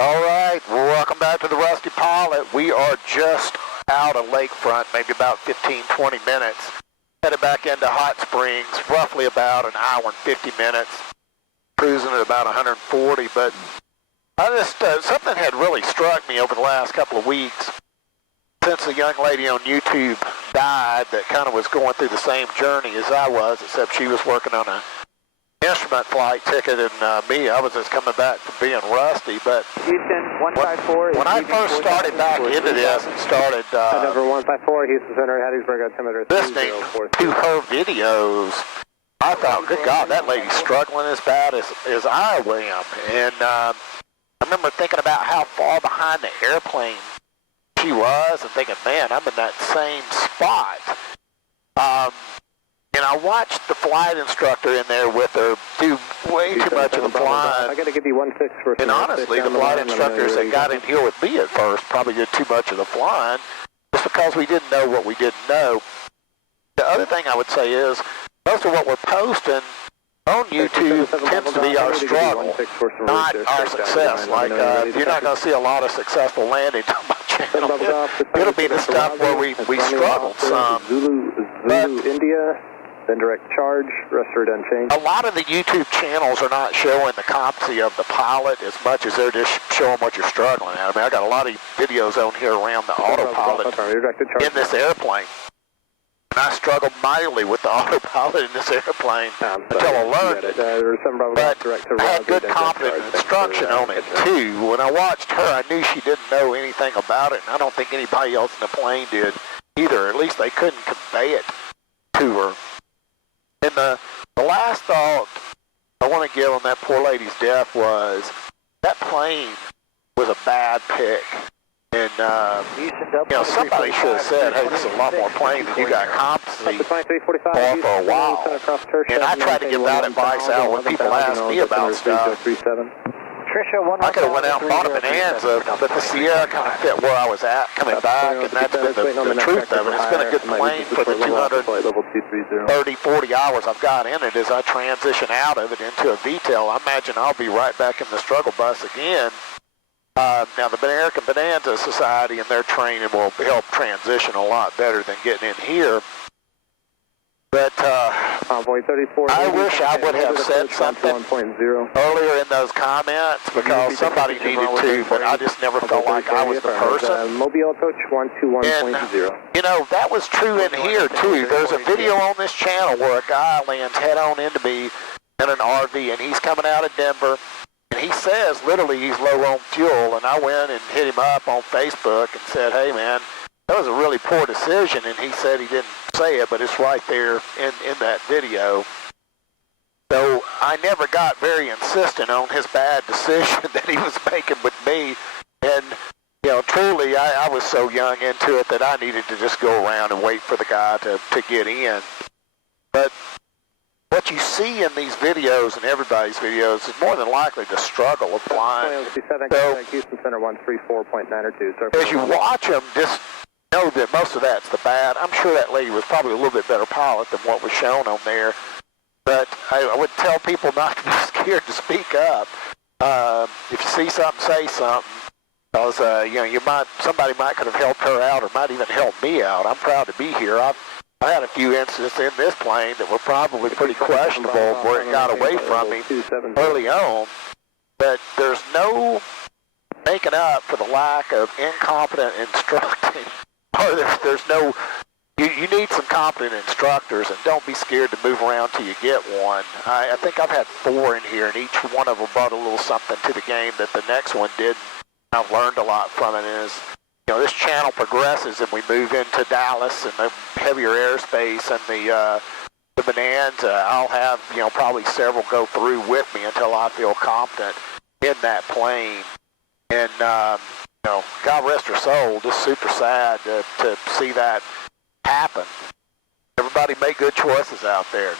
All right, well, welcome back to the Rusty Pilot. We are just out of Lakefront, maybe about 15, 20 minutes. Headed back into Hot Springs, roughly about an hour and 50 minutes. Cruising at about 140, but I just, something had really struck me over the last couple of weeks since the young lady on YouTube died that kind of was going through the same journey as I was, except she was working on a instrument flight ticket, and me, I was just coming back from being rusty. But Houston 154. When I first started back into this and started number 154, Houston Center, Hattiesburg, altimeter listening to her videos, I thought, good God, that lady's struggling as bad as I am. And I remember thinking about how far behind the airplane she was and thinking, man, I'm in that same spot. And I watched the flight instructor in there with her do way too much of the flying. I got to give you 16 for. And honestly, the flight instructors that got in here with me at first probably did too much of the flying, just because we didn't know what we didn't know. The other thing I would say is, most of what we're posting on YouTube tends to be our struggle, not our success. Like, you're not going to see a lot of successful landings on my channel. It'll be the stuff where we struggled some. Zulu, India. Then direct charge, rest are unchanged. A lot of the YouTube channels are not showing the competency of the pilot as much as they're just showing what you're struggling at. I mean, I got a lot of videos on here around the autopilot in this airplane. And I struggled mightily with the autopilot in this airplane until I learned it. But I had good competent instruction on it too. When I watched her, I knew she didn't know anything about it, and I don't think anybody else in the plane did either. At least they couldn't convey it to her. And the last thought I want to give on that poor lady's death was that plane was a bad pick. And, somebody should have said, hey, this is a lot more plane than you got competency for a while. And I tried to give that advice out when people ask me about stuff. I could have went out and bought a Bonanza, but the Sierra kind of fit where I was at coming back, and that's been the truth of it. It's been a good plane for the 230, 40 hours I've got in it as I transition out of it into a VTOL. I imagine I'll be right back in the struggle bus again. Now, the American Bonanza Society and their training will help transition a lot better than getting in here. But I wish I would have said something earlier in those comments because somebody needed to, but I just never felt like I was the person. Mobile approach 121.0. And, that was true in here, too. There's a video on this channel where a guy lands head-on into me in an RV, and he's coming out of Denver, and he says, literally, he's low on fuel, and I went and hit him up on Facebook and said, hey, man, that was a really poor decision, and he said he didn't say it, but it's right there in that video. So I never got very insistent on his bad decision that he was making with me, and truly I was so young into it that I needed to just go around and wait for the guy to get in. But what you see in these videos and everybody's videos is more than likely the struggle of flying. So, Houston Center 134.902. as you watch them, just know that most of that's the bad. I'm sure that lady was probably a little bit better pilot than what was shown on there. But I would tell people not to be scared to speak up. If you see something, say something. Because somebody might could have helped her out or might even help me out. I'm proud to be here. I had a few incidents in this plane that were probably pretty questionable where it got away from me early on. But there's no making up for the lack of incompetent instructing. Or there's no, you need some competent instructors, and don't be scared to move around till you get one. I think I've had 4 in here, and each one of them brought a little something to the game that the next one didn't. I've learned a lot from it. As this channel progresses and we move into Dallas and the heavier airspace and the Bonanza, I'll have probably several go through with me until I feel competent in that plane. And God rest her soul, just super sad to see that happen. Everybody make good choices out there.